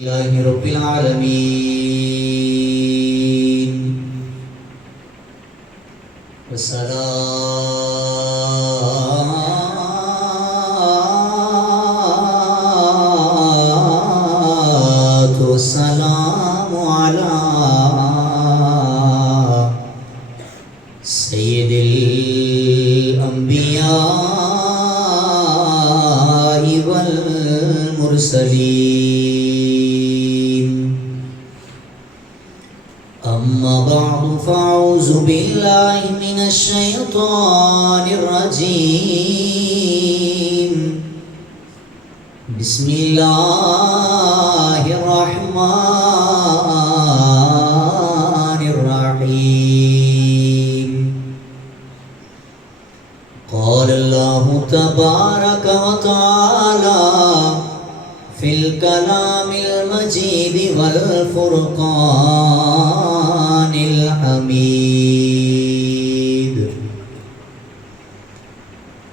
لله رب العالمين والصلاة والسلام على سيد الأنبياء والمرسلين. أما بعد فأعوذ بالله من الشيطان الرجيم. بسم الله الرحمن الرحيم. قال الله تبارك وتعالى في الكلام المجيد والفرقان الحميد.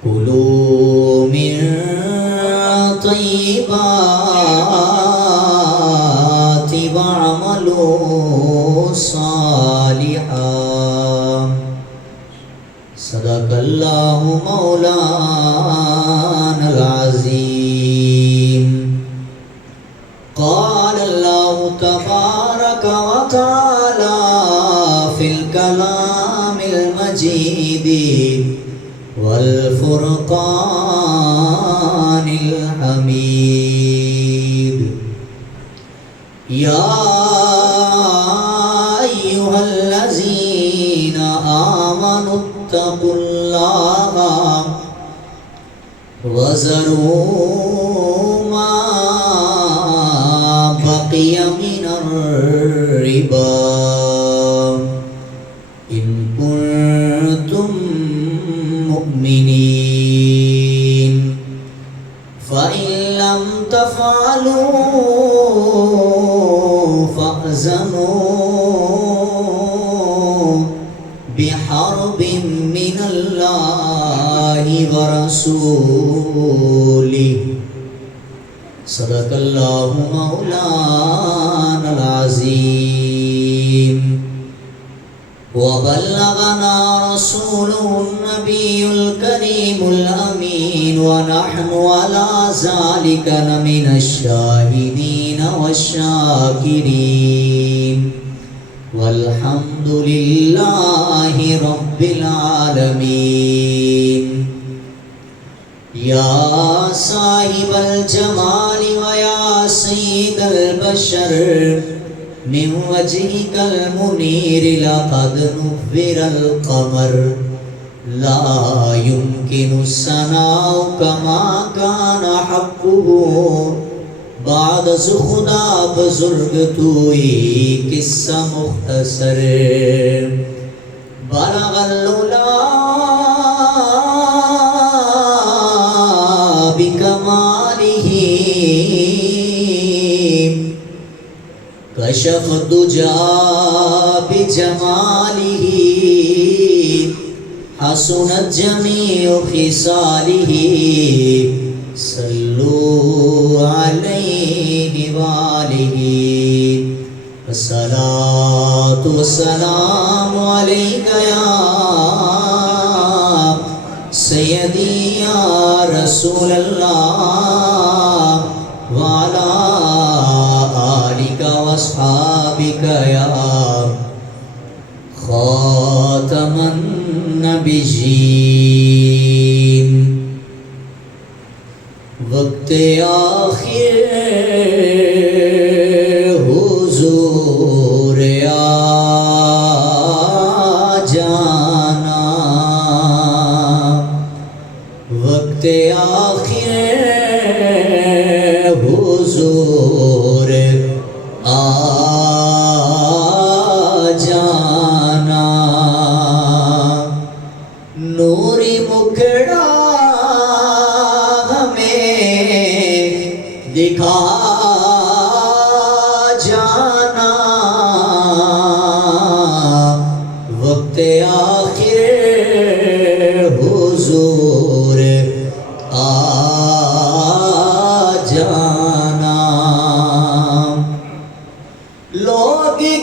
كلوا من طيبات واعملوا صالحا. صدق الله مولانا العظيم. قال الله تبارك وتعالى في الكلام المجيد والفرقان الحميد. يا أيها الذين آمنوا اتقوا الله وذروا ما بقي من الربا إن كنتم مؤمنين، فإن لم تفعلوا فأذنوا بحرب من الله ورسوله. صدق الله مولانا العظيم. وبلغنا رسوله النبي الكريم الأمين، ونحن على ذلك لمن الشاهدين والشاكرين، والحمد لله رب العالمين. يا صاحب الجمال ويا سيد البشر، من وجهك المنير لقد نور القمر، لا يمكن الثناء كما كان حقه بعد خدا بزرگ توئی قصہ مختصر. بلغ العلا بکماله، کشف الدجى بجماله، حسنت جميع خصاله. صلوا عليه وآله. الصلاة والسلام عليك يا سيدي يا رسول الله، وعلى آلك وأصحابك يا خاتم النبيين. وقت آخر حضور آ جانا، وقت آخر حضور آ جانا.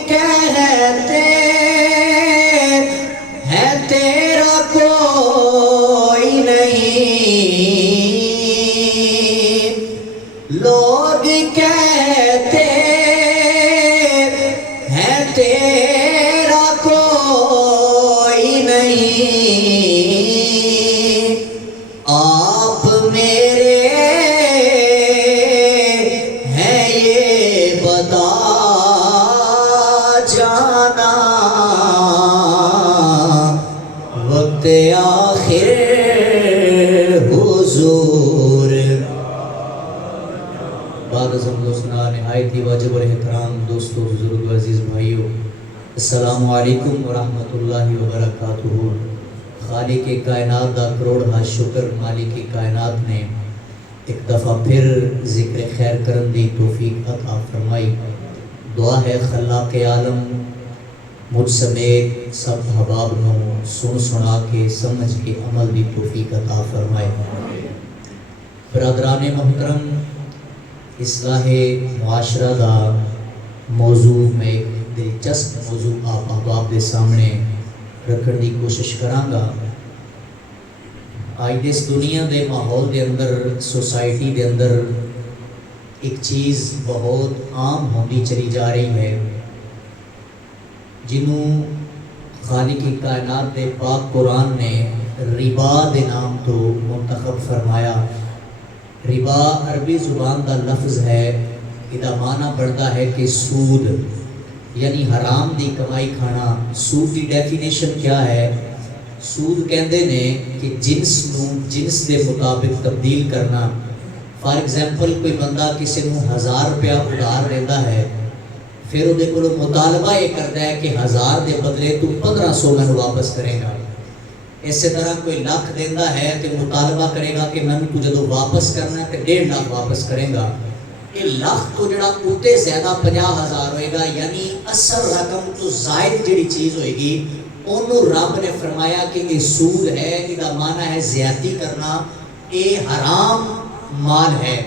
کہتے ہیں تیرا کوئی نہیں، لوگ کہتے ہیں تیرا کوئی نہیں، آپ میرے ہیں یہ بتا جانا، وقت آخر حضور۔ بعد از دوستنا نہایت ہی واجب الاحترام دوستو، بزرگ و عزیز بھائیو، السلام علیکم ورحمۃ اللہ وبرکاتہ۔ خالق کائنات دا کروڑ ہا شکر، مالک کائنات نے ایک دفعہ پھر ذکر خیر کرن دی توفیق عطا فرمائی۔ دعا ہے خلاق عالم مجھ سمیت سب احباب نو سن سنا کے سمجھ کے عمل دی توفیق عطا فرمائے۔ برادران محترم، اصلاح معاشرہ دا موضوع میں ایک دلچسپ موضوع آپ احباب دے سامنے رکھن دی کوشش کراں گا۔ آج اس دنیا دے ماحول دے اندر، سوسائٹی دے اندر ایک چیز بہت عام ہوندی چلی جا رہی ہے، جنہوں خالق کائنات دے پاک قرآن نے ربا دے نام تو منتخب فرمایا۔ ربا عربی زبان دا لفظ ہے، ادا معنی بڑھتا ہے کہ سود، یعنی حرام دی کمائی کھانا۔ سود دی ڈیفینیشن کیا ہے؟ سود کہندے نے کہ جنس نو جنس دے مطابق تبدیل کرنا۔ فار ایگزامپل کوئی بندہ کسی نو 1000 روپیہ ادھار دیتا ہے، پھر وہ مطالبہ یہ کرتا ہے کہ 1000 دے بدلے تو 1500 میں واپس کرے گا۔ اسی طرح کوئی لاکھ دینا ہے تو مطالبہ کرے گا کہ میں تو جدو واپس کرنا ہے تو 1.5 لاکھ واپس کرے گا۔ یہ لاکھ تو جڑا اتے زیادہ 50,000 ہوئے گا، یعنی اصل رقم تو زائد جڑی چیز ہوئے گی، انہوں رب نے فرمایا کہ یہ سود ہے، یہ معنی ہے زیادتی کرنا، یہ حرام مال ہے۔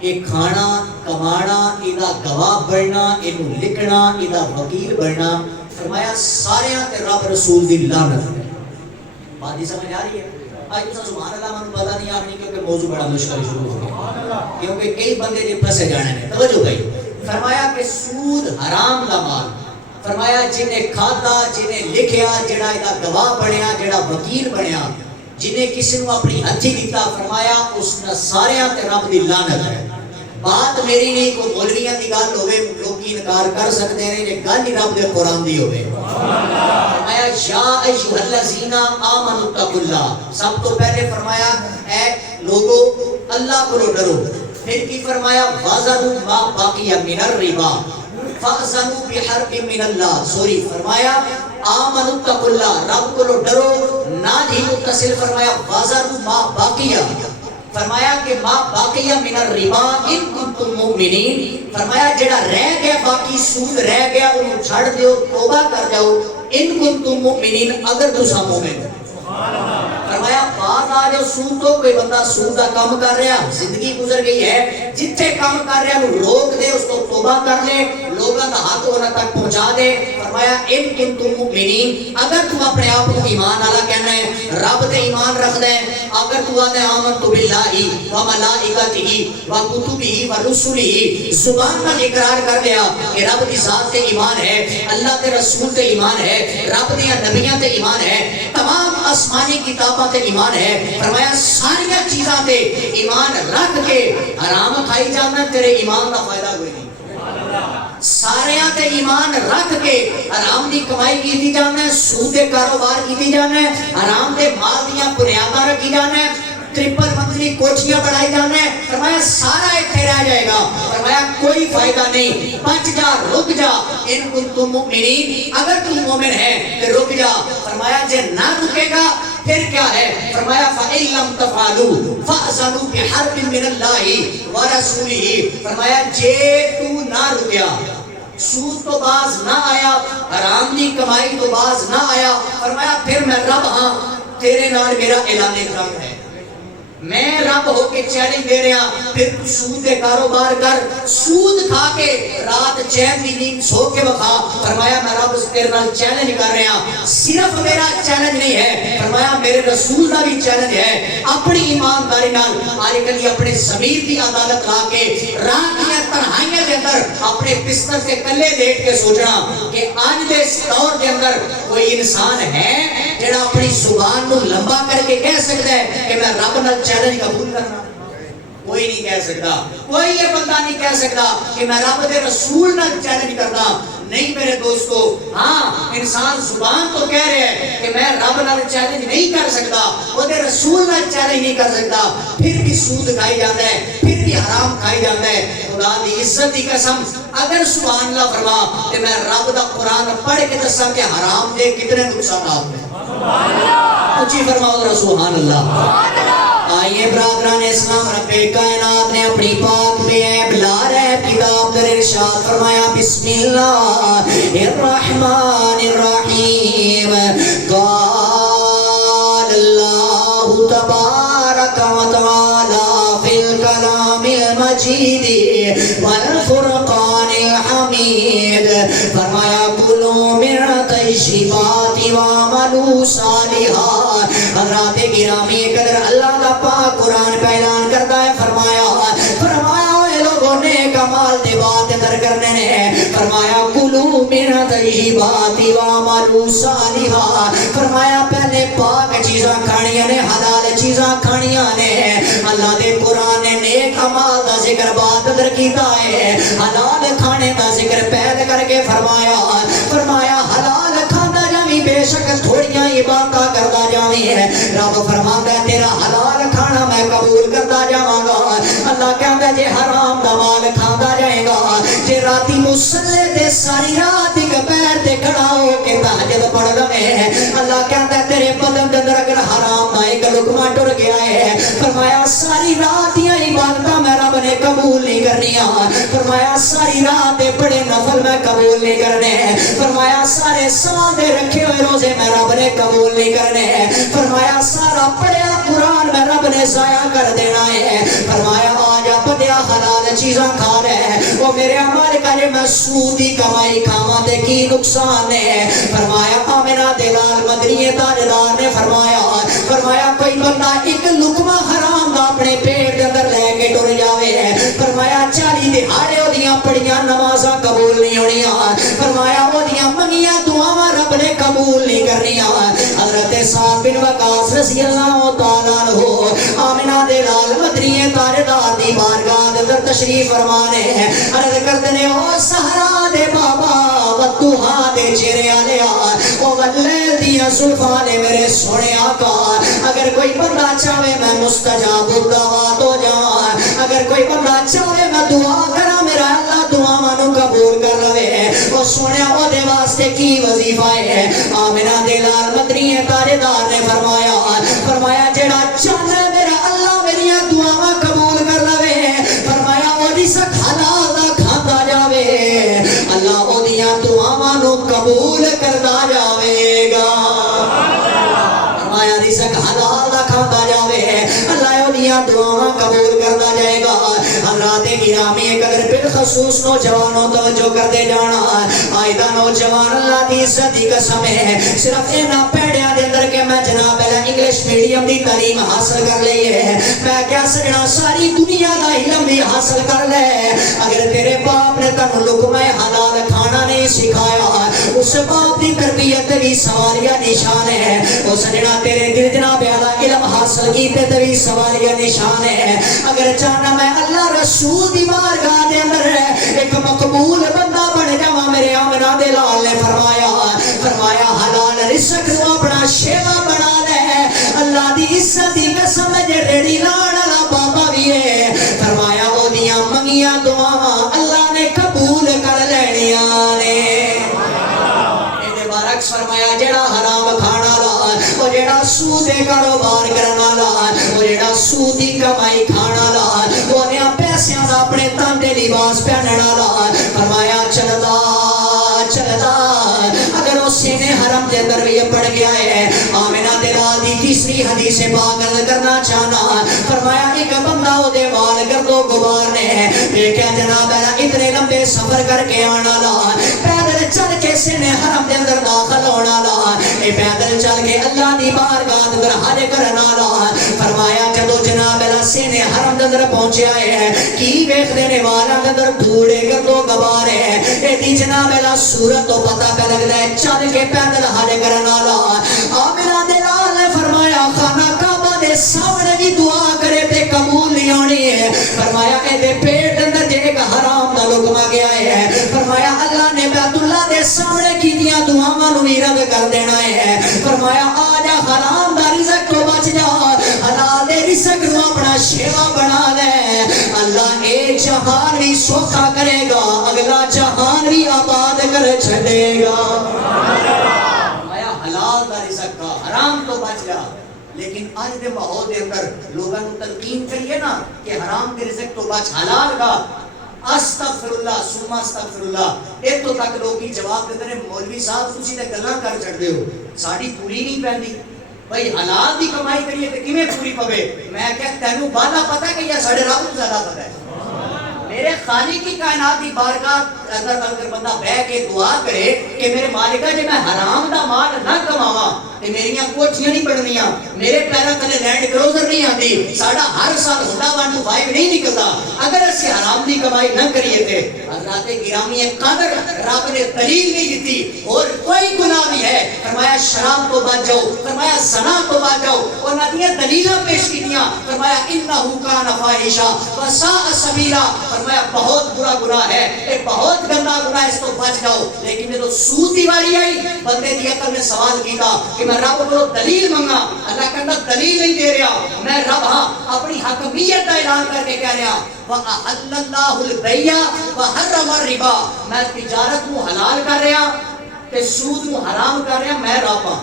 یہ کھانا کمانا، یہ گواہ بننا، یہ لکھنا، یہ وکیل بننا، فرمایا سارے تے رب رسول دی لعنت ہے۔ بات ہی سمجھ آ رہی ہے؟ آج تو سبحان اللہ من پتہ نہیں آنی، کیونکہ موضوع بڑا مشکل شروع ہو گیا، کیونکہ کئی بندے نے پھنسے جانے ہیں۔ توجہ بھائی، فرمایا کہ سود حرام دا مال، فرمایا جنہیں کھاتا، جنہیں لکھیا، جڑا ایدہ گواہ بنیا، جڑا وکیل بنیا، جنہیں کسی نے اپنی ہتھی دیتا، فرمایا اس نے سارے تے رب دی لعنت ہے۔ بات میری نہیں، کوئی مولویاں دی گل ہوئے، لوگ کی انکار کر سکتے ہیں، یہ گل ہی رب دے قرآن دی ہوئے۔ فرمایا یا ایھا الذین آمنوا اتقوا اللہ، سب تو پہلے فرمایا اے لوگو اللہ کو ڈرو، پھر کی فرمایا وَذَرُوا مَا بَقِیَ مِنَ الرِّبَا فَأْذَنُوا بِحَرْبٍ مِّنَ اللَّهِ۔ سوری، فرمایا آمنوا اتقوا اللہ، رب کو ڈرو، نہ ہی متصل فرمایا وَذَرُوا مَا بَقِیَ، فرمایا کہ ما باقیہ من الربا ان کنتم مؤمنین، فرمایا جڑا رہ گیا باقی سود رہ گیا انہوں چھڑ دیو، توبہ کر جاؤ، ان کنتم مؤمنین اگر تسا مومن۔ فرمایا بات آ جو سود تو کوئی بندہ سود کا کام کر رہا، زندگی گزر گئی ہے، جتھے کام کر رہا انہوں روک دے، اس کو توبہ کر لے، لوگاں دا حق ہونا تک پہنچا دے۔ فرمایا ان کنتم مؤمنین، اگر تو اپنے آپ کو ایمان والا کہنا ہے، رب تے ایمان رکھ دے، اگر تو آدھے آمنت باللہ وملائکتہ وکتبہ ورسلہ، زبان پر اقرار کر لیا کہ رب کی ذات تے ایمان ہے، اللہ تے رسول تے ایمان ہے، رب دیا نبیاں تے ایمان ہے، تمام آسمانی کتاباں تے ایمان ہے، فرمایا ساری چیزاں تے ایمان رکھ کے حرام کھائی جانا تیرے ایمان دا فائدہ کوئی نہیں۔ سارے تے ایمان رکھ کے حرام دی کمائی کی جانا ہے، سود دے کاروبار کی جانا ہے، حرام دے مال دیاں بنیاداں رکھی جانا ہے، ٹرپل منزلی کوٹھیاں بنائی جانا ہے، فرمایا سارا اتنے رہ جائے گا، فرمایا کوئی فائدہ نہیں، بچ جا، رک جا، ان کنتم مؤمنین، اگر تم مومن ہے تو رک جا۔ فرمایا جے نہ رکے گا پھر کیا ہے؟ فرمایا فَإِن لَمْ تَفْعَلُوا فَأْذَنُوا بِحَرْبٍ مِّنَ اللَّهِ وَرَسُولِهِ، فرمایا جے تو نہ رکیا، سود تو باز نہ آیا، حرام دی کمائی تو باز نہ آیا، فرمایا پھر میں رب ہاں، تیرے نال میرا اعلان کرم ہے۔ میں رب ہو کے چیلنج دے رہا پھر تو سود دے کاروبار کر سود کھا کے رات چین دی نیند سو کے بخا فرمایا میں رب اس تیرے نال چیلنج کر رہا صرف میرا چیلنج نہیں ہے فرمایا میرے رسول دا بھی چیلنج ہے اپنی ایمانداری نال آج کل اپنے ضمیر دی عدالت لا کے رات کی تنہائیاں دے اندر اپنے بستر سے کلے لیٹ کے سوچنا کہ آج دے اس دور کے اندر کوئی انسان ہے جڑا اپنی زبان کو لمبا کر کے کہہ سکتا ہے کہ میں رب نال چیلنج قبول کرنا کوئی نہیں کہہ سکتا کوئی یہ بندہ نہیں کہہ سکتا کہ میں رب دے رسول نال چیلنج کرنا نہیں میرے دوستو ہاں انسان زبان تو کہہ رہے ہیں کہ میں رب نال چیلنج نہیں کر سکتا وہ دے رسول نال چیلنج نہیں کر سکتا پھر بھی سود کھائی جاتا ہے پھر بھی حرام کھائی جاتا ہے خدا دی عزت دی قسم اگر سبحان اللہ فرما کہ میں رب دا قرآن پڑھ کے دسا کہ حرام دے کتنے نقصانات ہیں سبحان اللہ اونچی فرماؤ ذرا سبحان اللہ آئیے برادران اسلام رب کائنات نے اپنی پاک میں بلا رہے کتاب در ارشاد فرمایا بسم اللہ الرحمن الرحیم قال اللہ تبارک و تعالی فی الکلام المجید والفرقان الحمید فرمایا کلوا من طیبات وعملوا صالحا حضرات گرامی قدر اللہ کا پاک قرآن کا اعلان کرتا ہے فرمایا اے لوگوں نے کمال دے بات در کرنے نے فرمایا کلوا من طیبات وعملوا صالحا فرمایا پہلے پاک چیزاں کھانیاں نے حلال چیزاں کھانیاں نے اللہ دے قرآن نے نیک اعمال دا ذکر بات در کیتا ہے حلال کھانے دا ذکر پہلے کر کے فرمایا حلال کھانا جاویں بے شک تھوڑیاں عبادتاں کردا جاویں ہے رب فرماتا ہے تیرا حلال کھانا میں قبول کرتا جاواں گا اللہ کہتا ہے جے حرام دا مال کھاندا جائے گا جے راتی مصلے تے ساری رات ایک پیر تے کھڑا ہو کے تہجد پڑھ رہے اللہ کہتا ہے تیرے بدن دے اندر اگر حرام دا ایک لقمہ ٹر گیا ہے فرمایا ساری رات یہ عبادتاں میں رب نے قبول نہیں کرنیاں فرمایا ساری رات دے بڑے نفل میں قبول نہیں کرنے فرمایا سارے سال دے رکھے ہوئے روزے میں رب نے قبول نہیں کرنے فرمایا سارا پڑھیا قرآن میں رب نے ضائع کر دینا ہے فرمایا آج بندیا حلال چیزاں کھا رہے وہ میرے عمل کرے میں سودی کمائی کھاواں تے کی نقصان ہے فرمایا آمنہ دلال مدنی تاجدار نے فرمایا کوئی بندہ ایک لقمہ حرام دا اپنے پیٹ دے اندر لے کے ٹر جاوے فرمایا 40 دہاڑے اودیاں پڑھیاں نمازاں قبول نہیں ہونیاں فرمایا اودیاں منگیاں دعاواں رب نے قبول نہیں کرنیاں حضرت سعد بن وقاص رضی اللہ تعالیٰ عنہ آمنہ دلال مدنی تاجدار دی بارگاہ دے اندر تشریف فرمانے عرض کرتے نے او سہرا دے بابا ودوہا دے چہرے آلیا او واللیل دیا زلفاں نے میرے سونے آقا اگر کوئی بندہ چاہے میں مستجاب الدعوات ہو جاؤں اگر کوئی بندہ چاہے میں دعا کرا میرا اللہ دعا مانو قبول کر لوے وہ سونے او دے واسطے کی وظیفہ ہے آمنہ دلال مدنی تاجدار نے فرمایا جڑا چاہے میرا اللہ میری دعا قبول کر لوے فرمایا وہ رزق حلال دا کھاتا جاوے اللہ او دیاں دعاواں نو قبول کردا جاوے گا فرمایا رزق حلال دا کھاتا جاوے اللہ او دیاں دعاواں قبول کردا جائے گا حضرات گرامی قدر بالخصوص نوجوانوں توجہ کر دے جانا آئیدہ نوجوان اللہ دی عزت دی قسم ہے صرف اینا پیڑیاں دے اندر کہ میں جناب انگلش میڈیم دی تعلیم حاصل کر لئی ہے میں کیا سجنا ساری دنیا دا علم بھی حاصل کر لے اگر تیرے باپ نے تن لقمہ حلال کھانا نہیں سکھایا اس باپ دی تربیت بھی سوالیہ نشان ہے وہ سجنا تیرے دل جناب علم حاصل کیتے بھی سوالیہ نشان ہے اگر چاہنا میں اللہ رسول دی بارگاہ دے اندر ایک مقبول بندہ بن جاواں میرے آمنہ دلال نے فرمایا حلال رزق کو اپنا شیوا بنا لے اللہ دی عزت دی قسم جے ریڑی لان والا بابا بھی ہے فرمایا او دیاں منگیاں دعاواں اللہ نے قبول کر لینیاں نے اے برعکس فرمایا جڑا حرام کھانا لا او جڑا سود دے کاروبار کرنا لا او جڑا سود دی کمائی کھانا لا او دیاں پیسیاں دا اپنے تن تے لباس پہننا لا فرمایا چلدا اگر اس سینے حرم دے اندر یہ پڑ گیا ہے آمنہ دلال دی تیسری حدیث پاک کرنا چاہنا کے آنا لا پیدل چل کے سن حرم دے اندر داخل ہونا لا اے پیدل چل کے اللہ دی بارگاہ دے اندر حج کرنا لا فرمایا جدو جناب اللہ سن حرم دے اندر پہنچیا ہے کی ویکھدے نے والاں دے اندر دھوڑے گردو غبارے ایڈی جناب اللہ صورت تو پتہ پہ لگدا ہے چل کے پیدل حج کرنا لا آمنہ دے لال نے فرمایا خانہ کعبہ دے سامنے بھی دعا کرے تے قبول نہیں ہونی ہے فرمایا اے دے پیٹ اندر جے ایک حرام دا لقمہ گیا ہے فرمایا اللہ نے بیت اللہ دے سامنے کی دیا دعاواں نو بھی رد کر دینا ہے فرمایا آ جا حرام دا رزق تو بچ جا حلال دے رزق نو اپنا شیوا بنا لے اللہ ایک جہان بھی سوکھا کرے گا اگلا جہان بھی آباد کر چھڑے گا فرمایا حلال دا رزق کا حرام تو بچ جا لیکن آج دے ماحول دے اندر لوگاں کو تلقین کریے نا کہ حرام کے رزق تو بچ حلال کا استغفراللہ ثم استغفراللہ ایک تو تک لوگ کی جواب دیتے ہیں مولوی صاحب تسی تے گلاں کر چھڑدے ہو ساڈی پوری نہیں پیندی بھائی حلال دی کمائی کریے تے کیویں پوری پوے میں کہ تینوں بالا پتہ ہے کہ یا ساڈے رب کو زیادہ پتہ ہے میرے خالق کی کائنات کی بارگاہ اندر اگر بندہ بیٹھ کے دعا کرے کہ میرے مالکہ جے میں حرام دا مال نہ کماواں تے میریاں کوٹھیاں نہیں بننیاں میرے پیراں تلے لینڈ کروزر نہیں آندی ساڈا ہر سال ہونڈا 125 نہیں نکلدا اگر اسی حرام دی کمائی نہ کریے تے حضرات گرامی قدر رب نے دلیل نہیں دتی اور کوئی گناہ بھی ہے فرمایا شراب تو بچ جاؤ فرمایا زنا تو بچ جاؤ اور ندیاں دلیلاں پیش کیتیاں فرمایا انہو کان فاحشہ وساء سبیلا فرمایا بہت برا گناہ ہے ایک بہت گندا گناہ اس تو بچ جاؤ لیکن جب سود دی واری آئی بندے دی عقل نے سوال کیتا کہ میں رب کو دلیل منگا اللہ کہندا دلیل نہیں دے رہا میں رب ہاں اپنی حکمیت کا اعلان کر کے کہہ رہا وَأَحَلَّ اللَّهُ الْبَيْعَ وَحَرَّمَ الرِّبَا میں تجارت کو حلال کر رہا تے سود کو حرام کر رہا میں رب ہاں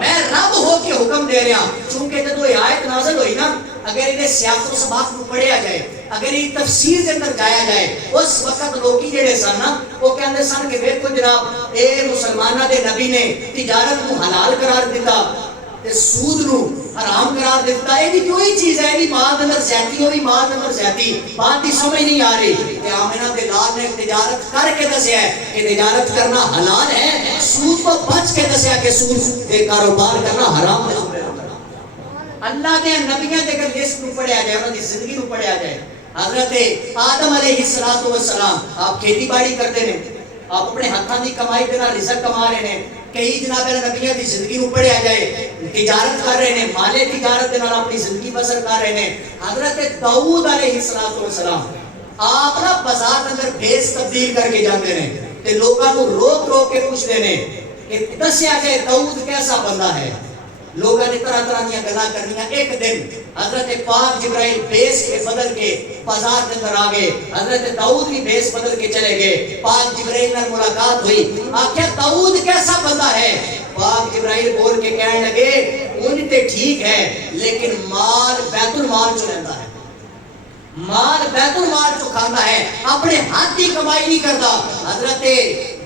میں رب ہو کے حکم دے رہا چونکہ جب یہ آیت نازل ہوئی نا اگر انہیں سیاق و سباق کو پڑھیا جائے اگر یہ تفسیر کے اندر جایا جائے اس وقت لوگی جڑے سن نا وہ کہندے سن کہ دیکھو جناب اے مسلمانہ دے نبی نے تجارت کو حلال قرار دیتا تے سود نو حرام قرار دیتا ہے یہ کوئی چیز ہے یہ مال اندر زیادتی ہوئی مال اندر زیادتی بات دی سمجھ نہیں آ رہی کہ آمنہ دے لال نے تجارت کر کے دسیا ہے کہ تجارت کرنا حلال ہے سود کو بچ کے دسیا کہ سود کے کاروبار کرنا حرام ہے اللہ دے نبیوں دے اگر لسٹ نو پڑھیا جائے انہوں دی زندگی نو پڑھیا جائے حضرت آدم علیہ السلام آپ کھیتی باڑی کرتے ہیں آپ اپنے ہاتھاں دی کمائی دے نال رزق کما رہے ہیں کئی جناب نبیوں دی زندگی نو پڑھیا جائے تجارت کر رہے ہیں مالے تجارت دے نال اپنی زندگی بسر کر رہے ہیں حضرت داؤد علیہ السلام آپ نا بازار اندر بھیس تبدیل کر کے جاتے ہیں تے لوگاں کو روک روک کے پوچھتے ہیں کہ دسیا جائے داؤد کیسا بندہ ہے لوگاں نے طرح طرح دیا گلاں کرنیاں ایک دن حضرت پاک جبرائیل بیس کے بدل کے بازار کے اندر آ گئے حضرت داؤد بھی بیس بدل کے چلے گئے پاک جبرائیل نے ملاقات ہوئی آخیا داؤد کیسا بندہ ہے پاک جبرائیل بول کے کہنے لگے ان تے ٹھیک ہے لیکن مال بیت المال چو لیندہ ہے مال بیت المال چو کھانا ہے اپنے ہاتھ کی کمائی نہیں کرتا حضرت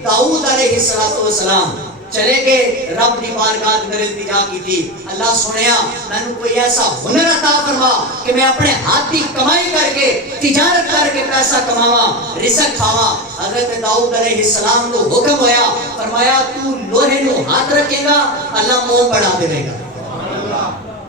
داؤد علیہ السلام چلے گئے رب دی بارگاہ میں التجا کی تھی اللہ سنیا میں نے کوئی ایسا ہنر عطا فرما کہ میں اپنے ہاتھ کی کمائی کر کے تجارت کر کے پیسہ کماواں رزق کھاواں حضرت داؤد علیہ السلام کو حکم ہویا فرمایا تو لوہے نو ہاتھ رکھے گا اللہ منہ بڑھا دے گا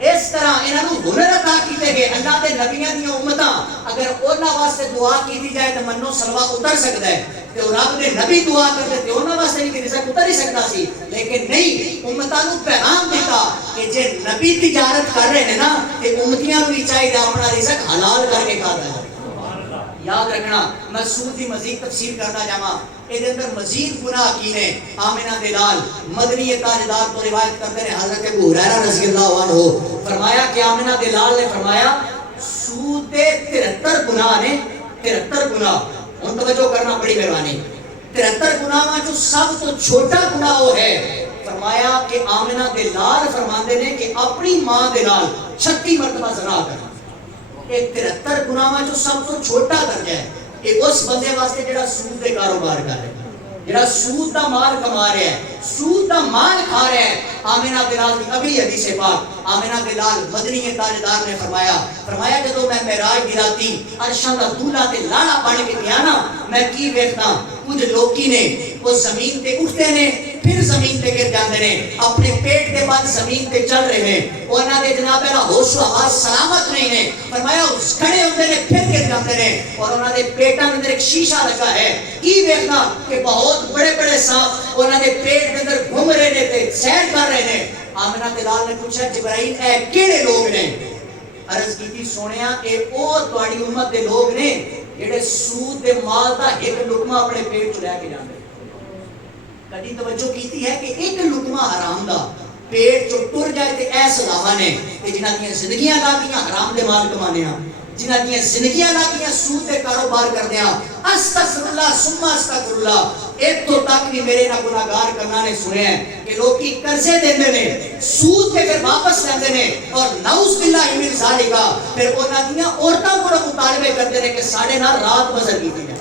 اس طرح انہاں نو ہنر عطا کیتے گئے اللہ دے نبیاں دی امتاں اگر انہاں واسطے دعا کیتی جائے تے منو سلوا اتر سکدا ہے تے رب دے نبی دعا کرتے تے انہاں واسطے بھی رزق اتر ہی سکدا سی لیکن نہیں امتاں نو پیغام دیتا کہ جے نبی تجارت کر رہے ہیں نا تے امتیاں نو بھی چاہیے اپنا رزق حلال کر کے کھانا ہے یاد رکھنا میں سود کی مزید تفسیر کرنا جاواں اے اندر مزید گناہ کینے آمنہ دلال مدنی تاجدار تو روایت کرتے ہیں حضرت ابو ہریرہ رضی اللہ عنہ فرمایا کہ آمنہ دلال نے فرمایا سود دے 73 گناہ نے 73 گناہ ان توجہ کرنا بڑی مہربانی 73 گناہ جو سب تو چھوٹا گناہ وہ ہے فرمایا کہ آمنہ دلال فرماندے نے کہ اپنی ماں دلال 36 مرتبہ زنا کرنا ایک 73 گناہ جو سب تو چھوٹا درجہ ہے کہ اس بندے واسطے جڑا سود دے کاروبار کر رہے جڑا سود دا مال کما رہا ہے، سود دا مال کھا رہا ہے. آمنہ بلال کی اگلی حدیث پاک، آمنہ بلال مدنی تاجدار نے فرمایا جدو میں معراج دی راتی عرشاں دا دولہ تے لاڑا بن کے گیا نا، میں کی ویکھنا کچھ لوکی نے وہ زمین تے اٹھتے نے پھر زمین تے گر جاندے نے، اپنے پیٹ دے بعد زمین تے چل رہے ہیں، انہاں دے جناب اللہ ہوش و حواس سلامت نہیں نے. فرمایا کھڑے ہوندے نے پھر گر جاندے نے، اور انہاں دے پیٹاں دے اندر ایک شیشہ لگا ہے. کی ویکھنا کہ بہت بڑے بڑے سانپ انہاں دے پیٹ دے اندر گھوم رہے نے تے سیر کر رہے نے. آمنہ بلال نے پوچھا جبرائیل اے کیڑے لوگ نے؟ عرض کی سونیا اے او تواڈی امت دے لوگ نے جڑے سود دے مال دا ایک لقمہ اپنے پیٹ چ لے کے جاندے. کدی توجہ کیتی ہے کہ ایک لقمہ حرام دا پیٹ چ ٹر جائے تے ایس لاوا نے تے جنہاں دیاں زندگیاں لاگیاں حرام دے مال کمانے ہاں، جنہاں دیاں زندگیاں لاگیاں سود دے کاروبار کردے ہاں. استغفر اللہ ثم استغفر اللہ. ایک تو تک بھی میرے نہ گناہگار کرنا نے سنے ہیں کہ لوگ کی قرضے دیندے نے، سود تے پھر واپس لیندے نے، اور نعوذ باللہ من ذالک پھر انہاں دیاں عورتاں کو مطالبے کرتے نے کہ ساڈے نال رات گزر کیتی جائے.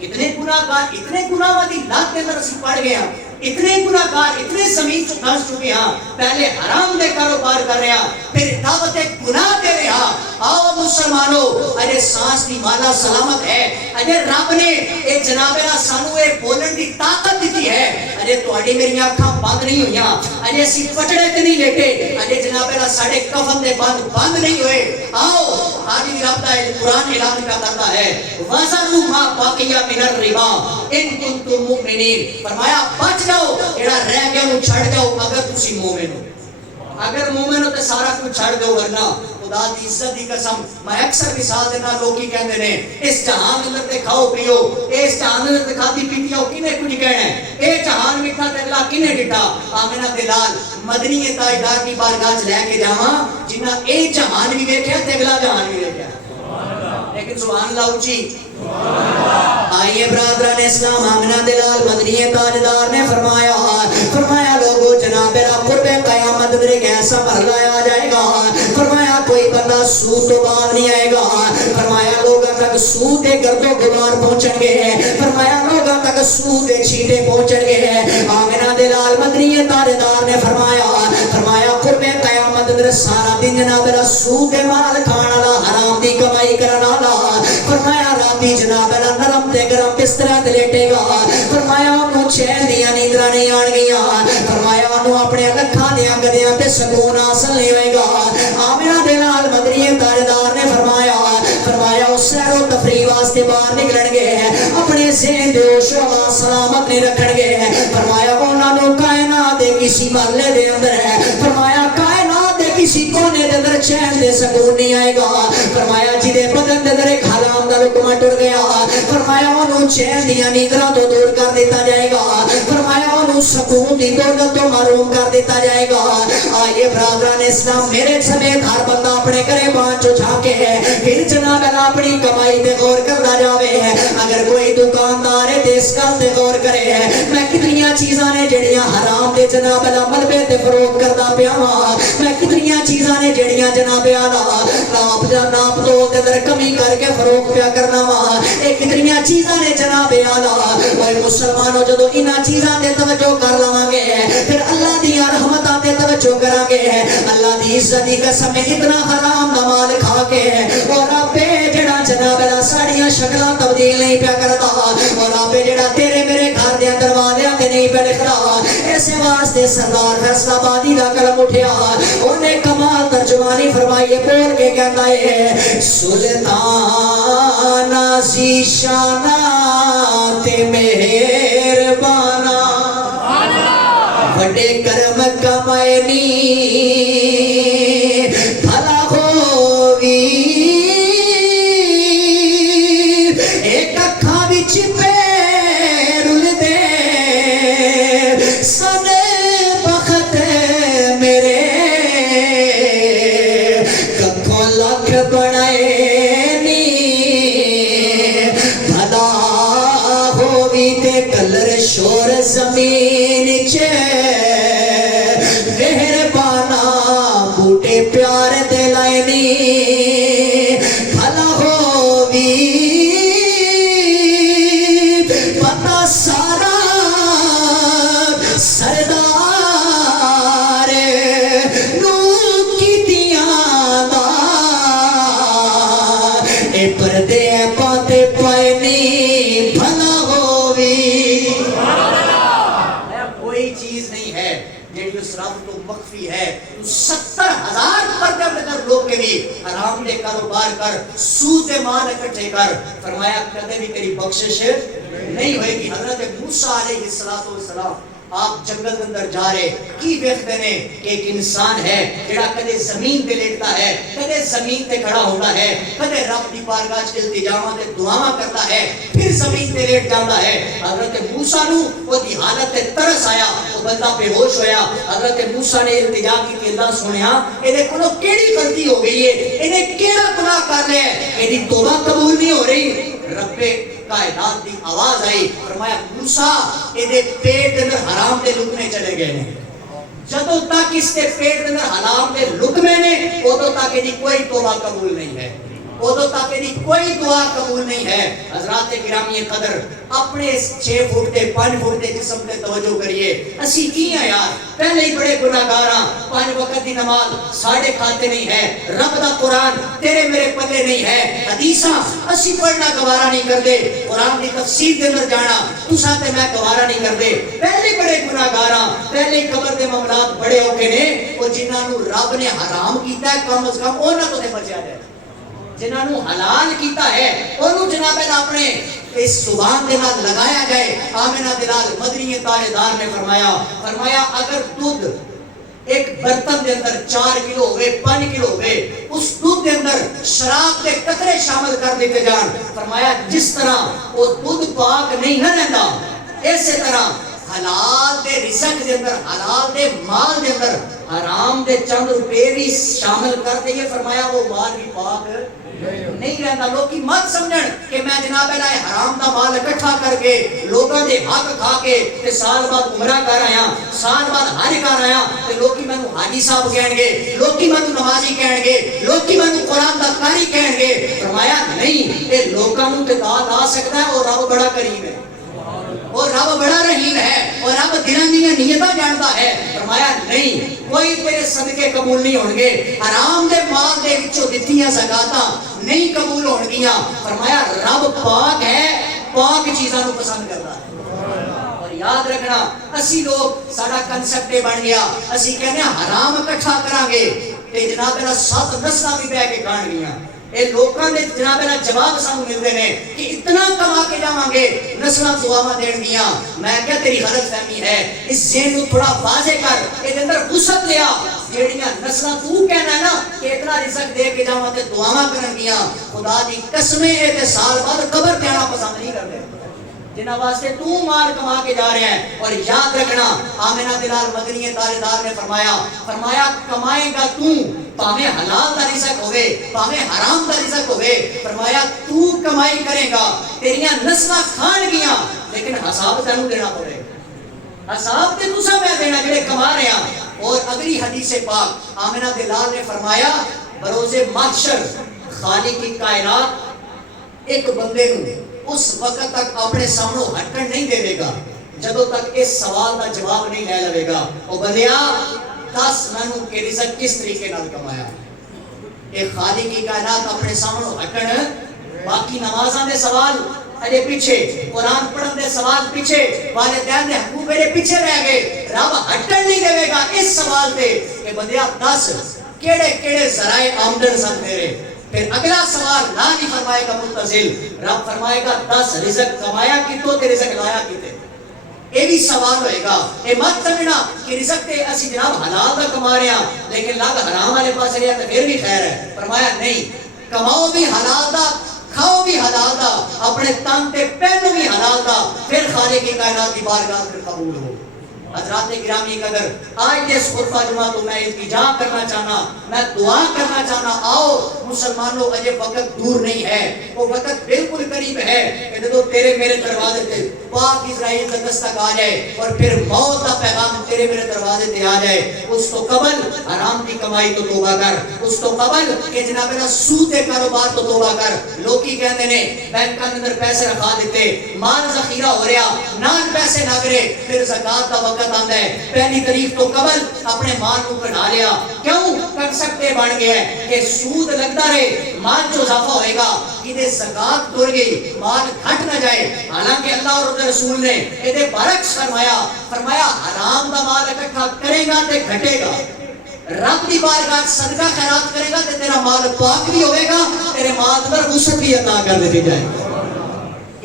اتنے گناہگار، اتنے گناہاں دی لت کے اندر اسی پڑ گئے ہاں، اتنے گناہگار، اتنے زمین چ دھس چکے ہاں، پہلے حرام دے کاروبار کر رہے ہاں، پھر دعوت گناہ دے رہے ہاں. آؤ مسلمانوں، اجے سانس دی مالا سلامت ہے، اجے رب نے اے جناب اللہ سانو اے بولن دی طاقت دیتی ہے، اجے تواڈی میری اکھاں بند نہیں ہوئیاں، اجے اسی پٹڑے تے نہیں لیٹے، اجے جناب اللہ ساڈے کفن دے بند نہیں ہوئے. آؤ آج بھی رب دا قرآن اعلان کرتا ہے وَذَرُوا مَا بَقِيَ مِنَ الرِّبَا إِن كُنتُم مُؤْمِنِينَ. فرمایا بچ جاؤ، جڑا رہ گیا وہ چھڑ جاؤ اگر تسی مومن ہو. اگر مومن ہو تو سارا کچھ چھڑ دو، ورنہ خدا دی عزت دی قسم میں اکثر مثال دینا، لوگ کی کہندے نے اس جہان اندر تے کھاؤ پیو، اس جہان اندر تے کھادی پیتی ہو، کنے کچھ کہنا ہے؟ اے جہان میٹھا تے اگلا کنے ڈٹا. آمنہ بلال مدنی تاجدار کی بارگاہ چ لے کے جاواں جنہاں اے جہان بھی ویکھیا تے اگلا جہان بھی ویکھیا. لیکن سبحان اللہ اونچی. آئیے برادران اسلام، آمنہ بلال مدنی تاجدار نے فرمایا لوگو جناب را قرب قیامت در ایک ایسا مرحلہ آ جائے گا. فرمایا کوئی بندہ سود تو بعد نہیں آئے گا. فرمایا لوگوں تک سود دے گرد و غبار پہنچن گے، فرمایا لوگوں تک سود دے چھینٹے پہنچن گے. آمنہ بلال مدنی تاجدار نے فرمایا قرب قیامت در سارا دن جناب را سود دے مال کھانا لا، حرام دی کمائی کرنا لا. فرمایا راتی جناب را نرم تے گرم بستر تے لیٹے گا. فرمایا انہوں چین دیاں نیندرا نہیں آن گیا. فرمایا انہوں اپنے لکھاں دیاں گدیاں تے سکون حاصل نہیں ہوئے گا. آمنہ بلال مدنی تاجدار نے فرمایا اس سیر و تفریح واسطے باہر نکلن گے، اپنے ذہن دے ہوش و حواس سلامت نہیں رکھن گے. فرمایا انہاں نوں کائنات دے کسی محلے دے اندر ہے، فرمایا کائنات دے کسی کونے دے اندر چین دے سکون نہیں آئے گا. فرمایا جدے بدن دے اندر ایک حرام دا لقمہ ٹر گیا، فرمایا انہوں چین دیاں نیندراں تو دور کر دیتا جائے گا. فرمایا انہوں سکون دی دولت تو محروم کر دیتا جائے گا. آئیے برادران اسلام، میرے سمیت ہر بندہ اپنے گھرے بانچو جھانکے ہے، پھر جناب اللہ اپنی کمائی تے غور کرتا جاوے. اگر کوئی دکاندار ہے تے اس گل تے غور کرے ہے میں کتنیاں چیزاں نے جڑیاں حرام دے جناب اللہ ملبے تے فروغ کردا پیا ہاں، میں کتنیاں چیزاں نے جڑیاں جناب اللہ ناپ تو دے اندر کمی کر کے فروغ پیا کرنا وا. اے کتنیاں چیزاں نے جناب اللہ. اوے مسلمانوں جدوں انہاں چیزاں تے توجہ کر لواں گے پھر اللہ دی رحمتاں تے توجہ کران گے. اللہ دی عزت دی قسم اتنا حرام دا مال کھا کے اور رب جڑا جناب اللہ ساڈیاں شکلاں تبدیل نہیں پیا کردا، اور رب جڑا تیرے میرے گھر دے دروازیاں تے نہیں پیا لکھدا. اس واسطے سردار فیصل آبادی دا قلم اٹھیا، اونے کمال ترجمانی فرمائی بول کے کہندا ہے سلطان ذیشانہ تے مہربانا بڑے کرم کمائنی بھلا ہووی ایک اکھا وچ پیرل دے سن بخت میرے ککھوں لکھ بنائے نی بھلا ہووی تے کلر شور زمین چے مہربانا بوٹے پیار دے لائنی بھلا ہووی پتہ سارا 70,000 پردے نظر لوگ کے لیے حرام دے کاروبار کر، سود دے مال اکٹھے کر، فرمایا کدے بھی تیری بخشش نہیں ہوئے گی۔ حضرت موسیٰ علیہ السلام آپ جنگل اندر جا رہے کی ویکھدے نے کہ ایک انسان ہے جڑا کدے زمین تے لیٹتا ہے، کدے زمین تے کھڑا ہوتا ہے، کدے رب دی بارگاہ وچ التجاواں تے دعاواں کرتا ہے، پھر زمین تے لیٹ جاندا ہے۔ حضرت موسیٰ نو او دی حالت تے ترس آیا، او بندہ بے ہوش ہویا۔ حضرت موسیٰ نے التجا کی، اللہ سنیا ایدے کولوں کیڑی غلطی ہو گئی ہے، اینے کیڑا گناہ کر لیا ہے، ایدی توبہ قبول نہیں ہو رہی۔ رب کائنات دی آواز آئی، فرمایا موسیٰ ایدے پیٹ اندر حرام دے لقمے چلے گئے ہیں، جدوں تک اس کے پیٹ اندر حرام دے لقمے نے ادوں تک ایدی کوئی توبہ قبول نہیں ہے، ادوں تک ایدی کوئی دعا قبول نہیں ہے۔ حضرات گرامی قدر اپنے 6 فٹ تے 5 فٹ تے جسم تے توجہ کریے، اسی کی ہیں یار، پہلے ہی بڑے گناہگار ہاں، 5 وقت دی نماز ساڑھے کھاتے نہیں ہے، رب دا قرآن تیرے میرے پلے نہیں ہے، حدیثاں اسی پڑھنا گوارا نہیں کردے، قرآن دی تفسیر دے اندر جانا تساں تے میں گوارا نہیں کردے، پہلے بڑے گناہگار ہاں، پہلے قبر دے معاملات بڑے اوکے نے، وہ جنہاں نو رب نے حرام کیتا ہے کم از کم انہاں تو تے بچیا جائے، جنہاں نو حلال کیتا ہے انہوں جناب اپنے اس زبان دے نال لگایا جائے۔ آمنہ دلال مدنی تاجدار نے فرمایا اگر دودھ ایک برتن دے اندر 4 کلو ہوئے 5 کلو ہوئے، اس دودھ دے اندر شراب دے قطرے شامل کر دیتے جان، فرمایا جس طرح وہ دودھ پاک نہیں نہ رہندا، اسی طرح حلال دے رزق دے اندر، حلال دے مال دے اندر حرام دے چند روپے بھی شامل کر دئیے، فرمایا وہ مال بھی پاک نہیں رہتا۔ لوگ کی مت سمجھن کہ میں جناب اللہ حرام دا مال اکٹھا کر کے لوگوں دے حق کھا کے تے سال بعد عمرہ کر آیا، سال بعد حج کر آیا تے لوگ کی مینوں حاجی صاحب کہیں گے، لوگ کی مینوں نمازی کہیں گے، لوگ کی مینوں قرآن دا قاری کہیں گے۔ فرمایا نہیں، اے لوگاں نوں تے داد آ سکتا ہے اور رب بڑا کریم ہے، اور رب بڑا رحیم ہے، اور رب دلاں دیاں نیتاں جاندا ہے۔ فرمایا نہیں، کوئی تیرے صدقے قبول نہیں ہون گے، حرام دے مال دے وچوں دتیاں زکاتاں نہیں قبول ہون گیاں۔ فرمایا رب پاک ہے، پاک چیزاں نو پسند کردا ہے۔ اور یاد رکھنا اسی لوگ ساڈا کنسپٹ بن گیا، اسی کہنے حرام اکٹھا کران گے تے جناب اللہ 7 نسلاں بھی بہ کے کھان گیاں۔ اے لوکاں دے جناب اللہ جواب سانوں ملدے نے کہ اتنا کما کے جاواں گے نسلاں دعاواں دین گیاں۔ میں کیا تیری غلط فہمی ہے، اس ذہن نو تھوڑا واضح کر، اے دے اندر وسعت لیا، جیڑیاں نسلاں تو کہنا ہے نا کہ اتنا رزق دے کے جاواں تے دعاواں کرن گیاں، خدا دی قسمیں اے تے سال بعد قبر تے آنا پسند نہیں کردے، جنہاں واسطے تو مال کما کے جا رہے ہیں۔ اور یاد رکھنا آمنہ دلال مدنی تاجدار نے فرمایا کمائے گا تو، پاویں حلال دا رزق ہوئے پاویں حرام دا رزق ہوئے، فرمایا تو کمائی کرے گا، تیریاں نسلہ کھان گیاں، لیکن حساب تینوں دینا پڑے، حساب تے تساں میں دینا جڑے کما رہے ہیں۔ اور اگلی حدیث پاک آمنہ دلال نے فرمایا بروز محشر خالق کی کائنات ایک بندے نو اس وقت تک اپنے سامنے ہٹن نہیں دے گا جدوں تک اس سوال کا جواب نہیں لے لے گا، او بندیا دس مینوں کہ رزق کس طریقے نال کمایا۔ اے خالق کی کائنات اپنے سامنے ہٹن، باقی نمازاں دے سوال اجے پیچھے، قرآن پڑھن دے سوال پیچھے، والدین دے حقوق میرے پیچھے رہ گئے، رب ہٹن نہیں دے گا اس سوال تے کہ بندیا دس کیڑے کیڑے ذرائع آمدن سن تیرے۔ پھر اگلا سوال لا نہیں فرمائے گا متزل، رب فرمائے گا 10 رزق کمایا کتوں تے رزق لایا کتے، یہ بھی سوال ہوئے گا۔ یہ مت سمجھنا کہ رزق تے اسی جناب حلال دا کما رہے ہیں لیکن لگ حرام والے پاس رہا تو پھر بھی خیر ہے۔ فرمایا نہیں، کماؤ بھی حلال دا، کھاؤ بھی حلال دا، اپنے تن تے پہنو بھی حلال دا، پھر خالق کی کائنات کی بارگاہ پھر قبول ہو۔ حضرات گرامی قدر آج جس خطبہ جمعہ تو میں التجا کرنا چاہنا، میں دعا کرنا چاہنا، آؤ مسلمانوں اجے وقت دور نہیں ہے، وہ وقت بالکل قریب ہے کہ جدو تیرے میرے دروازے تے پاک اسرائیل کا دستک آ جائے اور پھر موت کا پیغام تیرے میرے دروازے تے آ جائے، اس تو قبل حرام کی کمائی تو توبہ کر، اس تو قبل کہ جناب اللہ سود کے کاروبار تو توبہ کر۔ لوکی کہتے ہیں بینکاں کے اندر پیسے رکھا دیتے، مال ذخیرہ ہو رہا، نان پیسے نہ کرے، پھر زکات کا وقت آتا ہے، پہلی تاریخ تو قبل اپنے مال کو کٹا لیا، کیوں کر سکتے بن گیا ہے کہ سود لگتا رہے، مال جو اضافہ ہوئے گا، کہ زکات توڑ گئی، مال گھٹ نہ جائے۔ حالانکہ اللہ اور رسول نے یہ برعکس فرمایا حرام دا مال اکٹھا کرے گا تے گھٹے گا، رب دی بارگاہ صدقہ خیرات کرے گا تو تیرا مال پاک بھی ہوئے گا, تیرے مال پر وسعت بھی عطا کر دیتی جائے گی.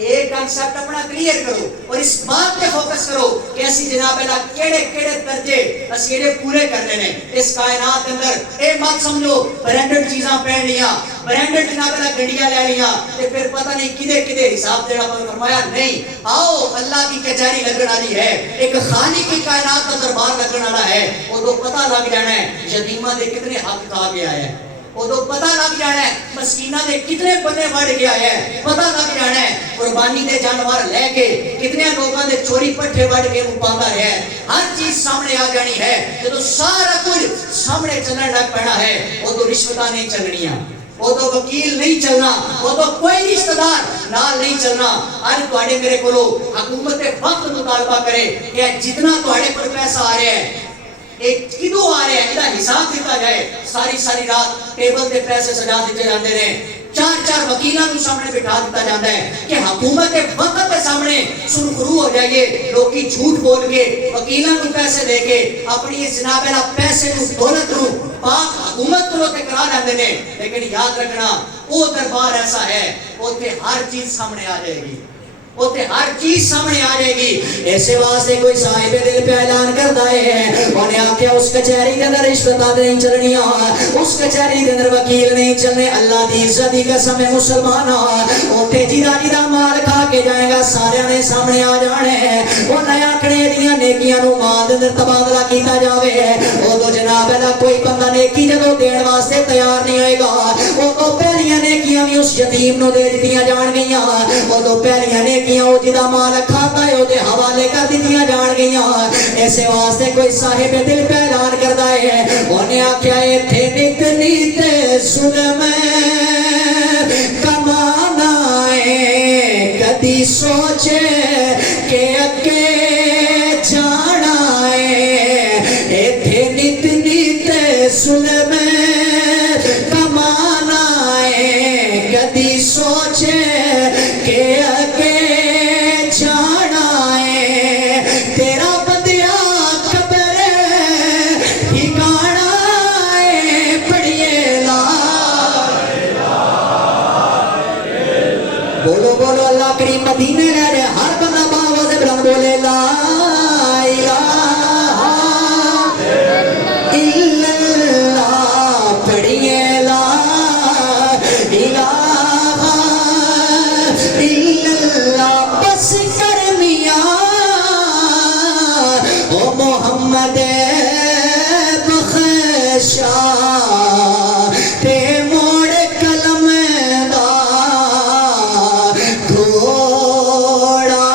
ایک کنسپٹ اپنا کلیئر کرو اور اس بات پہ فوکس کرو کہ اسی جناب اللہ کیڑے درجے اسی یہ پورے کرنے نے اس کائنات کے اندر. اے مت سمجھو برانڈڈ چیزاں پہن لیا, برانڈڈ جناب اللہ گڈیاں لے لیا تے پھر پتہ نہیں کدے حساب دینا فرمایا. نہیں, آؤ اللہ کی کچہری لگن والی ہے, ایک خالق کی کائنات کا دربار لگن والا ہے. وہ تو پتہ لگ جانا ہے یتیماں دے کتنے حق کھا گیا ہے, وہ تو پتہ لگ جانا ہے مسکینہ دے کتنے بنے وڑ گیا ہے, پتہ لگ جانا ہے قربانی دے جانور لے کے کتنے لوگوں دے چوری پٹھے وڑ کے پاندا ہے. ہر چیز سامنے آ جانی ہے. جب سارا کچھ سامنے چلنے لگ پڑا ہے وہ تو رشوتاں نہیں چلنیاں, وہ تو وکیل نہیں چلنا, وہ تو کوئی رشتہ دار نال نہیں چلنا. آج تواڈے میرے کولو حکومت وقت مطالبہ کرے کہ جتنا تواڈے پر پیسہ آ رہا ہے ایک کدو آ رہے ہیں, یہ حساب دیتا جائے. ساری رات ٹیبل تے پیسے سجا دیتے جاندے نے, چار وکیلاں نوں سامنے بٹھا دیتا جاتا ہے کہ حکومت کے وقت کے سامنے سرخرو ہو جائیے. لوکی جھوٹ بول کے وکیلاں نوں پیسے دے کے اپنی اس جناب اللہ پیسے نوں دولت نوں پاک حکومت کو کرا لیندے نے. لیکن یاد رکھنا وہ دربار ایسا ہے اوتھے ہر چیز سامنے آ جائے گی, اوتے ہر چیز سامنے آ جائے گی. ایسے واسطے کوئی صاحب دل پہ اعلان کرتا ہے, انہیں آکھیا اس کچہری کے اندر رشوتاں نہیں چلنیاں, اس کچہری کے اندر وکیل نہیں چلنے. اللہ دی عزت دی قسم ہے مسلمان, اوتے جدا مال کھا کے جائے گا سارے نے سامنے آ جانے ہیں. وہ نیا کھڑے دیاں نیکیاں نو مال دے اندر تبادلہ کیتا جاوے, او تو جناب اللہ کوئی بندہ نیکی جدوں دین واسطے تیار نہیں ہوئے گا, او تو پہلیاں نیکیاں بھی اس یتیم نو دے دتیاں جان گئیاں, او تو پہلیاں نیکیاں او جدا مال کھاتا ہے او دے حوالے کر دتیاں جان گئیاں. ایسے واسطے کوئی صاحب دل پہ اعلان کردا ہے, اونے آکھیا ایتھے نت نیت ظلم کمانا ہے, کدی سوچے کہ اگے جانا ہے. ایتھے نت نیت ظلم کمانا ہے, کدی سوچے کہ اگے جانا ہے. تیرا بندیا قبر ٹھکانا ہے, پڑھیے لا بولو بولو اللہ کریم مدینے لے رہے. ہر بندہ باواز بلند بولے لا الہ الا اللہ, پڑھیے لا الہ الا اللہ. بس کر میاں او محمد بخشا تے موڑ کلم دا تھوڑا,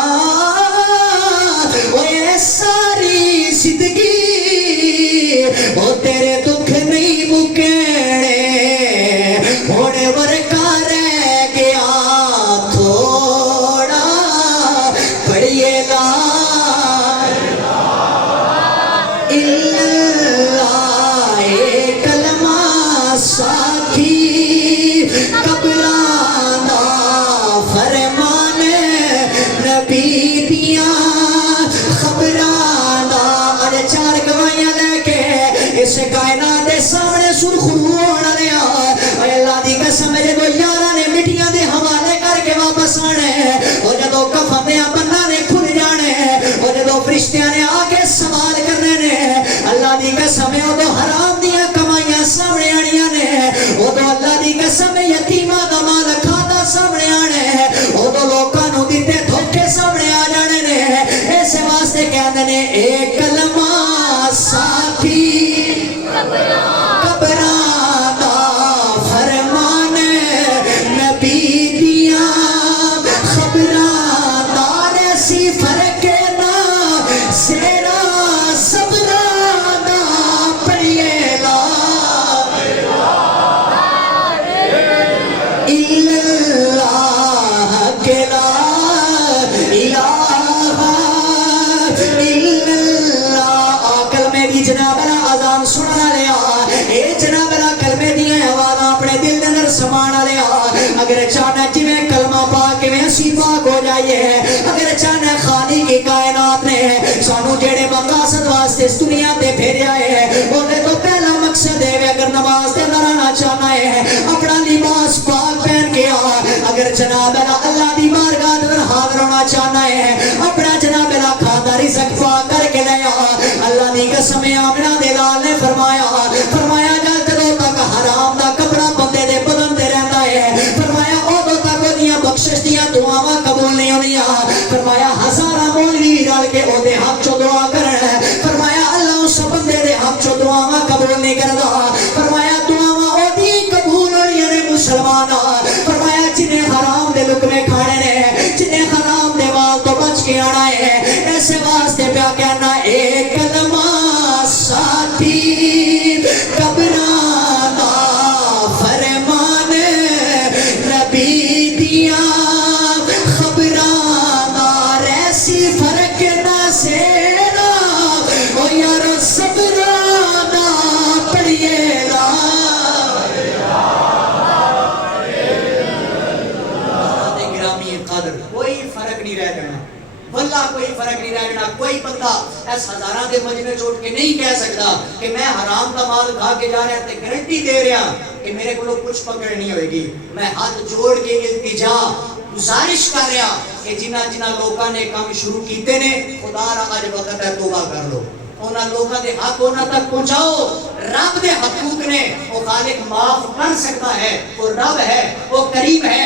اوے ساری زندگی او تیرے دکھ نہیں مکینے, ہونے ورکا رہ گیا تھوڑا, پڑھیے لا الا اللہ. اے کلمہ ساکھی قبراں دا فرمان نبی دیاں خبراں دا. اج چار گواہیاں لے کے اس کائنات دے سامنے سرخرو ہونا لیا. اللہ دی قسم جدو یاراں نے مٹیاں دے حوالے کر کے واپس آنے, اور جدو کفن دے بندہ نے کھل جانے, اور جدو فرشتیاں نے آ کے سوال کرنے نے, اللہ دی قسم او تو حرام دیاں کمائیاں سامنے آنیاں نے, او تو اللہ دی قسم یتیماں دا مال کھاتا سامنے آنے, او تو لوکاں نوں دتے دھوکے سامنے آ جانے نے. اس واسطے کہندے نے اے کلمہ ساکھی قبراں دا فرمان نبی دیاں خبراں دا. ایسی فرق نہ سیرا صبراں دا, پڑھیے لا الا اللہ کہ لا الہ الا اللہ. کلمے دی جناب اللہ اذان سننا لیا, اے جناب اللہ کلمے دیاں آوازاں اپنے دل دے اندر سمانا لیا. اگر چاہنا جویں کلمہ پاک کے اسی پاک ہو جائیے, اگر چاہنا خالق کی کائنات نے سانو جڑے مقاصد واسطے اس دنیا تے بھیجا ہے, وہ تو پہلا قسم آمنہ دے لال نے فرمایا جدوں تک حرام دا کپڑا بندے دے بدن تے رہندا ہے فرمایا ادوں تک اودیاں بخشش دیاں دعاواں قبول نہیں ہوندیاں فرمایا ہزاراں مولوی رل کے او دے حق چ دعا کرن فرمایا اللہ اس بندے دے حق چ دعاواں قبول نہیں کردا فرمایا دعاواں اودی قبول ہونیاں نے مسلمان فرمایا جنہیں حرام دے لقمے کھانے نے جنہیں حرام دے وال تو بچ کے آنا ہے ایسے واسطے پیا کہنا ایک کلمہ ساتھی گھبرانا فرمان نبی دیا خبرانا ایسی فرق نہ سینا او یار صبرانا پڑھیے لا گرامی قدر کوئی فرق نہیں رہ جانا واللہ کوئی فرق نہیں رہ جانا کوئی بندہ اس ہزاراں دے مجمع چھوڑ کے نہیں کہہ سکتا کہ میں حرام کا مال کھا کے جا رہا تے گارنٹی دے رہا کہ میرے کو کچھ پکڑ نہیں ہوئے گی میں ہاتھ جوڑ کے التجا گزارش کر رہا کہ جنہ لوگاں نے کام شروع کیتے نے خدا را اج وقت ہے توبہ کر لو انہاں لوگاں دے حق انہاں تک پہنچاؤ رب دے حقوق نے وہ خالق معاف کر سکتا ہے وہ رب ہے وہ کریم ہے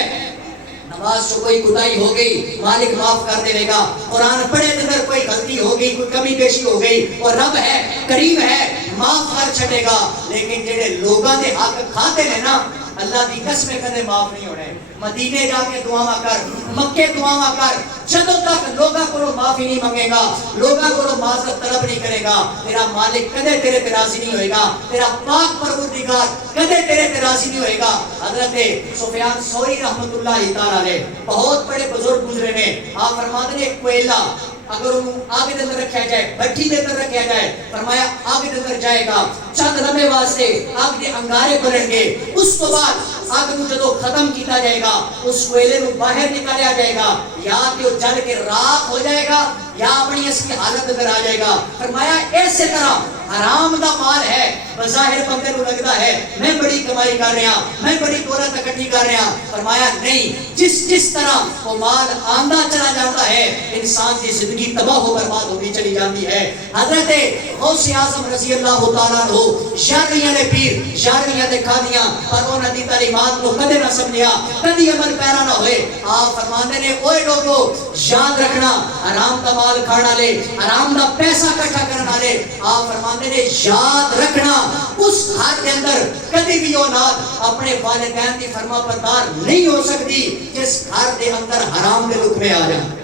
نماز جو کوئی کوتاہی ہو گئی مالک معاف کر دے گا قرآن پڑھے اندر کوئی غلطی ہو گئی کوئی کمی بیشی ہو گئی اور رب ہے کریم ہے معاف کر چھڑے گا لیکن جڑے لوگاں دے حق کھاتے ہیں نا اللہ دی قسم کدے معاف نہیں ہونے مدینے جا کے دعاواں کر مکے دعاواں کر جدوں تک لوگاں کو معافی نہیں منگے گا لوگاں کو معذرت طلب نہیں کرے گا تیرا مالک کدے تیرے تے راضی نہیں ہوئے گا تیرا پاک پروردگار کدے تیرے تے راضی نہیں ہوئے گا حضرت سفیان ثوری رحمت اللہ تعالی علیہ بہت بڑے بزرگ گزرے نے آپ فرماتے ہیں کوئلہ اگر انہوں آگے دے اندر رکھا جائے بھٹی دے اندر رکھا جائے فرمایا آگے دے اندر جائے گا چند لمحے واسطے آگ دے انگارے بلن گے اس تو بعد آگ نو جدو ختم کیتا جائے گا اس کوئلے نو باہر نکالیا جائے گا یا کہ وہ جل کے راکھ ہو جائے گا یا اپنی اس کی حالت اندر آ جائے گا فرمایا ایسے طرح حرام دا مال ہے بظاہر بندے کو لگتا ہے میں بڑی کمائی کر رہا میں بڑی دولت اکٹھی کر رہا فرمایا نہیں جس طرح وہ مال آندا چلا جاتا ہے انسان کی زندگی تباہ و برباد ہوتی چلی جاتی ہے حضرت غوث اعظم رضی اللہ تعالیٰ عنہ یارویں نے پیر یارویں تے کھادیاں پر انہاں دی تعلیمات کو کدے نہ سمجھیا کدی عمل پیرا نہ ہوئے آپ فرماندے نے اوے لوگو یاد رکھنا حرام دا مال کھانا لے حرام دا پیسہ اکٹھا کرنا لے آپ فرماندے نے یاد رکھنا اس گھر کے اندر کدی بھی اولاد اپنے والدین کی فرما بردار نہیں ہو سکتی جس گھر کے اندر حرام دے لقمے آ جائیں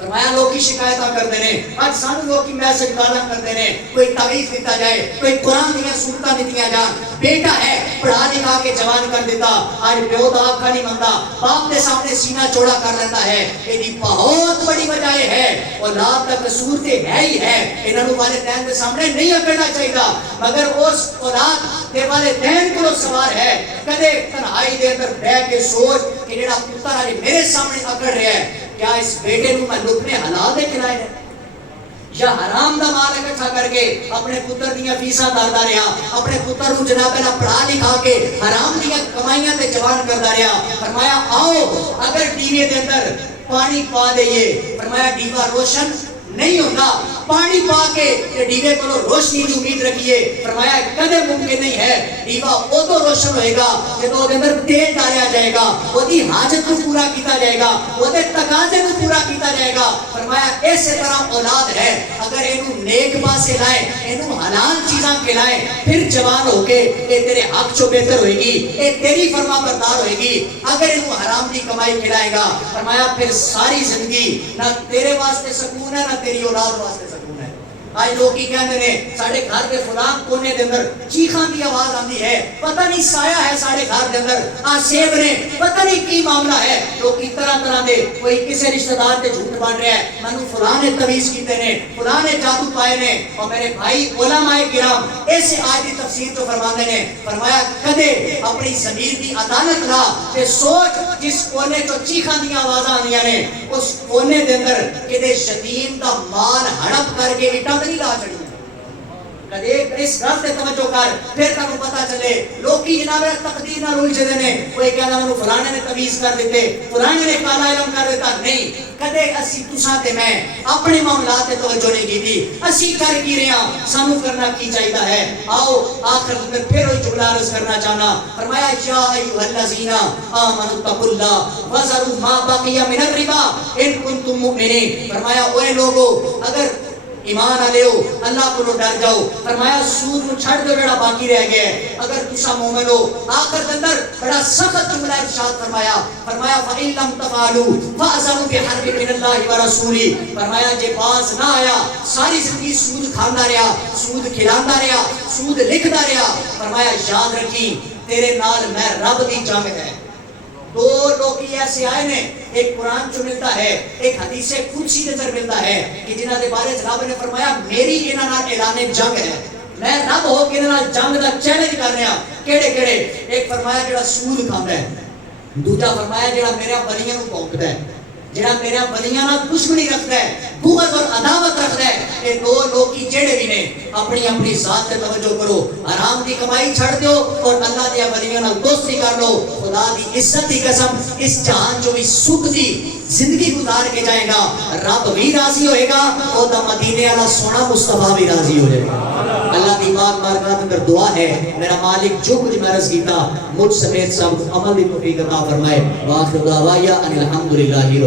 فرمایا لوگ کی شکایتاں کرتے ہیں آج سانو لوگ کی میسج گالا کرتے ہیں کوئی تعویذ دیتا جائے کوئی قرآن دیا سورتاں دیتیاں جان بیٹا ہے پڑھا لکھا کے جوان کر دیتا آج پیو دا آنکھا نہیں منتا باپ دے سامنے سینہ چوڑا کر لیتا ہے یہ بہت بڑی وجہ ہے اولاد کا قصور تے ہے ہی ہے انہاں نوں والدین دے سامنے نہیں اکڑنا چاہیے مگر اس اولاد دے والدین کو سوال ہے کدے تنہائی دے اندر بیٹھ کے سوچ کہ جڑا پتر آج میرے سامنے اکڑ رہا ہے کیا اس بیٹے نو میں لقمے حلال دے کھلائے ہیں یا حرام دا مال اکٹھا کر کے اپنے پتر دیاں فیساں داردا رہا اپنے پتر نو جناب اللہ پڑھا لکھا کے حرام دیاں کمائیاں تے جوان کردا رہا فرمایا آؤ اگر ڈیوے دے اندر پانی پا دئیے فرمایا ڈیوا روشن نہیں ہوتا پانی پا کے ڈیوے کو روشنی کی امید رکھیے فرمایا کدے ممکن نہیں ہے ڈیوا وہ تو روشن ہوئے گا جب وہ اندر تیل ڈالیا جائے گا وہ دی حاجت کو پورا کیتا جائے گا وہ دے تقاضے کو پورا کیتا جائے گا فرمایا ایسے طرح اولاد ہے اگر اینو نیک پاسے لائے اینو حلال چیزاں کھلائے پھر جوان ہو کے اے تیرے حق چو بہتر ہوئے گی اے تیری فرما بردار ہوئے گی اگر اینو حرام دی کمائی کھلائے گا فرمایا پھر ساری زندگی نہ تیرے واسطے سکون ہے نہ تیری اولاد واسطے سکون ہے آج لوگ کی کہتے ہیں ساڑھے گھر کے فلان کونے دے اندر چیخان کی آواز آندی ہے پتہ نہیں سایہ ہے ساڑھے گھر دے اندر آسیب نے پتہ نہیں کی معاملہ ہے لوگ کی طرح دے کوئی کسے رشتہ دار دے جھوٹ بان رہا ہے منو فلان نے تویز کیتے نے فلان نے جادو پائے نے اور میرے بھائی علماء کرام ایسے آج دی تفسیر تو فرماندے نے فرمایا کدے اپنی ضمیر کی عدالت لا تے سوچ جس کونے تو چیخان دی آواز آندیاں نے اس کونے دے اندر کدے یتیم دا مال ہڑپ کر کے اٹا نہیں لا چڑی کدے اس گل تے توجہ کر پھر تانوں پتہ چلے لوکی جناب تقدیر نال الجھدے نے کوئی کہندا مینوں فلانے نے تعویذ کر دتے فلانے نے کالا علم کر دیتا نہیں کدے اسی تساں تے میں اپنے معاملات تے توجہ نہیں کیتی اسی کر کی رہے ہاں سانو کرنا کی چاہیدا ہے آؤ آخر میں پھر وہی جملہ عرض کرنا چاہنا فرمایا یا ایھا الذین آمنوا اتقوا اللہ وذروا ما بقی من الربا ان کنتم مؤمنین فرمایا اوے لوگو اگر ایمان والے ہو اللہ کو ڈر جاؤ فرمایا سود کو چھڑ دو جڑا باقی رہ گیا ہے اگر تسا مومن ہو آخر کے اندر بڑا سخت جملہ ارشاد فرمایا فَإِن لَمْ تَفْعَلُوا فَأْذَنُوا بِحَرْبٍ مِّنَ اللَّهِ وَرَسُولِهِ فرمایا جے باز نہ آیا ساری زندگی سود کھاندا رہیا سود کھلاندا رہیا سود لکھدا رہیا فرمایا یاد رکھی تیرے نال میں رب دی جنگ ہے دو لوگ ایسے آئے نے ایک قرآن جو ملتا ہے ایک حدیث قدسی کے اندر ملتا ہے کہ جنہاں دے بارے رب نے فرمایا میری انہاں نال اعلان جنگ ہے میں رب ہو کے انہاں نال جنگ دا چیلنج کر رہا کیڑے کیڑے ایک فرمایا جڑا سود کھاندا ہے دوجا فرمایا جڑا میرے ولیاں نوں بھونکدا ہے جڑا میرے ولیاں نال دشمنی رکھدا ہے بغض اور عداوت رکھدا ہے یہ دو لوگ جڑے بھی نے اپنی اپنی ذات تے توجہ کرو حرام دی کمائی چھڑ دیو اور اللہ دے ولیاں نال دوستی کر لو خدا دی عزت دی قسم اس جہان جو بھی سکھ دی زندگی گزار کے جائے گا رب بھی راضی ہوئے گا اور دا مدینے والا سونا مصطفیٰ بھی راضی ہو جائے گا اللہ دی پاک بارگاہ اندر دعا ہے میرا مالک جو کچھ میں عرض کیتا مجھ سمیت سب عمل دی توفیق عطا فرمائے واخر دعوایا ان الحمدللہ